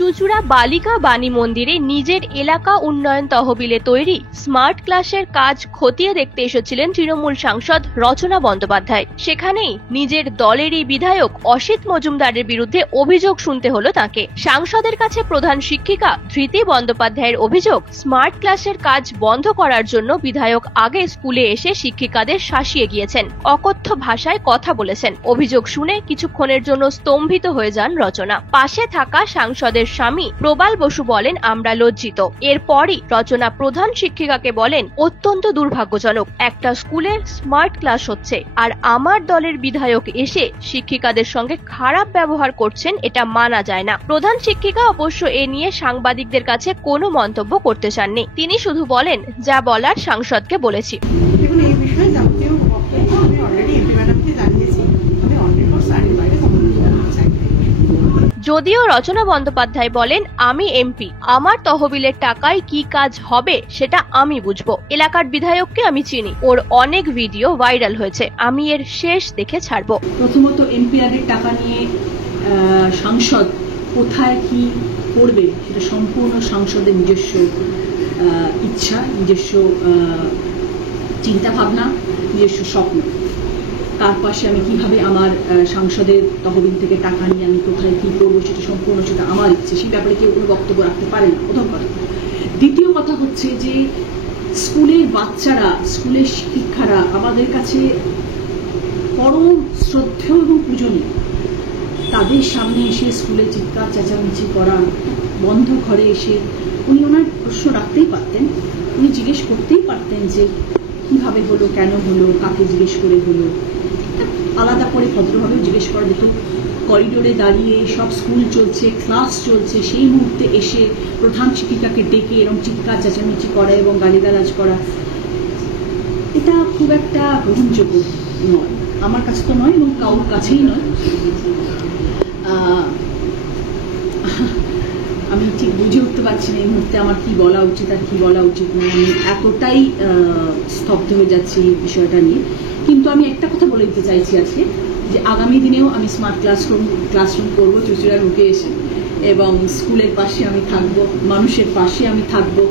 চুঁচুড়া বালিকা বাণী মন্দিরে নিজের এলাকা উন্নয়ন তহবিলে তৈরি স্মার্ট ক্লাসের কাজ খতিয়ে দেখতে এসেছিলেন তৃণমূল সাংসদ রচনা বন্দ্যোপাধ্যায়। সেখানেই নিজের দলেরই বিধায়ক অসিত মজুমদারের বিরুদ্ধে অভিযোগ শুনতে হলো তাকে। সাংসদের কাছে প্রধান শিক্ষিকা ধৃতি বন্দ্যোপাধ্যায়ের অভিযোগ, স্মার্ট ক্লাসের কাজ বন্ধ করার জন্য বিধায়ক আগে স্কুলে এসে শিক্ষিকাদের শাসিয়ে গিয়েছেন, অকথ্য ভাষায় কথা বলেছেন। অভিযোগ শুনে কিছুক্ষণের জন্য স্তম্ভিত হয়ে যান রচনা। পাশে থাকা সাংসদের স্বামী প্রবাল বসু বলেন, আমরা লজ্জিত। এরপরই রচনা প্রধান শিক্ষিকাকে বলেন, অত্যন্ত দুর্ভাগ্যজনক, একটা স্কুলে স্মার্ট ক্লাস হচ্ছে আর আমার দলের বিধায়ক এসে শিক্ষিকাদের সঙ্গে খারাপ ব্যবহার করছেন, এটা মানা যায় না। প্রধান শিক্ষিকা অবশ্য এ নিয়ে সাংবাদিকদের কাছে কোনো মন্তব্য করতে চাননি। তিনি শুধু বলেন, যা বলার সাংসদকে বলেছি। যদিও রচনা বন্দ্যোপাধ্যায় বলেন, আমি এমপি, আমার তহবিলের টাকায় কি কাজ হবে সেটা আমি বুঝবো। এলাকার বিধায়ককে আমি চিনি, ওর অনেক ভিডিও ভাইরাল হয়েছে, আমি এর শেষ দেখে ছাড়বো। প্রথমত এমপিআর এর টাকা নিয়ে সাংসদ কোথায় কি করবে সেটা সম্পূর্ণ সাংসদের নিজস্ব ইচ্ছা, নিজস্ব চিন্তা ভাবনা, নিজস্ব স্বপ্ন। তার পাশে আমি কিভাবে আমার সাংসদের তহবিল থেকে টাকা নিয়ে আমি কোথায় কি করবো সেটা সম্পূর্ণ সেটা আমার ইচ্ছে, সেই ব্যাপারে কেউ কোনো বক্তব্য রাখতে পারে না, প্রথম কথা। দ্বিতীয় কথা হচ্ছে যে স্কুলের বাচ্চারা, স্কুলের শিক্ষারা আমাদের কাছে পরম শ্রদ্ধেয় এবং পূজনীয়। তাদের সামনে এসে স্কুলে চিৎকার চেঁচামেচি করা, বন্ধ ঘরে এসে উনি ওনার প্রশ্ন রাখতেই পারতেন, উনি জিজ্ঞেস করতেই পারতেন যে কিভাবে হলো, কেন হলো, কাকে জিজ্ঞেস করে হলো, আলাদা করে ভদ্রভাবে জিজ্ঞেস করা যেত। করিডোরে দাঁড়িয়ে সব স্কুল চলছে, ক্লাস চলছে, সেই মুহূর্তে এসে প্রধান শিক্ষিকাকে ডেকে এরকম চিৎকার চেঁচামেচি করা এবং গালিগালাজ করা, এটা খুব একটা গ্রহণযোগ্য নয়, আমার কাছে তো নয় এবং কারোর কাছেই নয়। আমি ঠিক বুঝে উঠতে পারছি না এই মুহূর্তে আমার কি বলা উচিত আর কি বলা উচিত না। আমি এতটাই স্তব্ধ হয়ে যাচ্ছি এই বিষয়টা নিয়ে। কিন্তু আমি একটা কথা বলে দিতে চাইছি আজকে, যে আগামী দিনেও আমি স্মার্ট ক্লাসরুম করবো চুঁচুড়া রুটে এসে, এবং স্কুলের পাশে আমি থাকবো, মানুষের পাশে আমি থাকবো।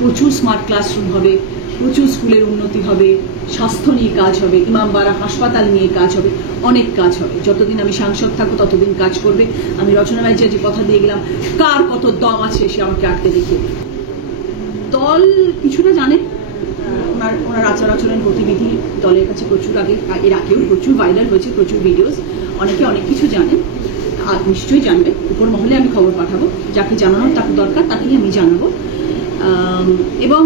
প্রচুর স্মার্ট ক্লাসরুম হবে, প্রচুর স্কুলের উন্নতি হবে, স্বাস্থ্য নিয়ে কাজ হবে, ইমামবাড়া হাসপাতাল নিয়ে কাজ হবে, অনেক কাজ হবে। যতদিন আমি সাংসদ থাকবো ততদিন কাজ করবে। আমি রচনা ভাই যে কথা দিয়ে গেলাম, কার কত দম আছে সে আমাকে আটকে দেখে। দল কিছুটা জানে, ওনার আচার আচরণ গতিবিধি দলের কাছে প্রচুর এর আগেও প্রচুর ভাইরাল হয়েছে, প্রচুর ভিডিওস, অনেকে অনেক কিছু জানেন, আর নিশ্চয়ই জানবে। উপর মহলে আমি খবর পাঠাবো, যাকে জানানোর তাকে দরকার তাকেই আমি জানাবো, এবং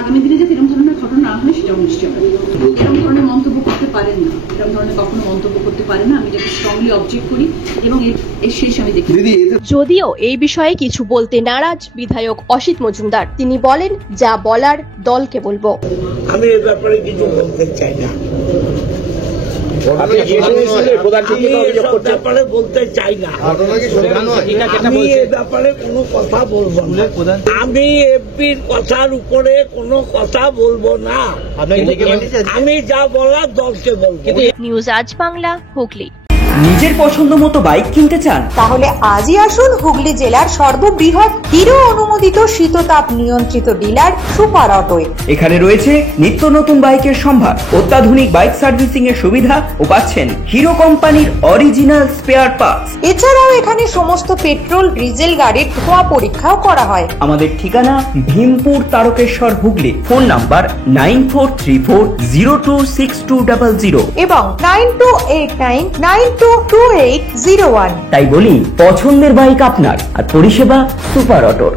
আগামী দিনে যাতে এরকম ধরনের ঘটনা না হয় সেটাও নিশ্চয়। এরকম ধরনের মন্তব্য করতে পারেন না, এরকম ধরনের কখনো মন্তব্য করতে পারেন না, আমি যাকে স্ট্রংলি অবজেক্ট করি এবং এর শেষ আমি দেখি। যদিও এই বিষয়ে কিছু বলতে নারাজ বিধায়ক অসিত মজুমদার, তিনি বলেন, যা বলার দলকে বলবো। আমি এ ব্যাপারে কিছু বলতে চাই না, ব্যাপারে বলতে চাই না, আমি এ ব্যাপারে কোনো কথা বলবো না। আমি এমপির কথার উপরে কোনো কথা বলবো না, আমি যা বলার দলকে বলবো। নিউজ আজ বাংলা, হুগলি। নিজের পছন্দ মতো বাইক কিনতে চান? তাহলে আজই আসুন হুগলি জেলার সর্ববৃহৎ হিরো অনুমোদিত শীততাপ নিয়ন্ত্রিত ডিলার সুপার অটোয়। এখানে রয়েছে নিত্য নতুন বাইকের সম্ভার, অত্যাধুনিক বাইক সার্ভিসিং এর সুবিধা ও পাচ্ছেন হিরো কোম্পানির অরিজিনাল স্পেয়ার পার্টস। এছাড়াও এখানে সমস্ত পেট্রোল ডিজেল গাড়ির ধোঁয়া পরীক্ষাও করা হয়। আমাদের ঠিকানা ভীমপুর তারকেশ্বর হুগলি। ফোন নাম্বার 9434026200 এবং 9289922801। তাই বলি, পছন্দের বাইক আপনার আর পরিষেবা সুপার অটোর।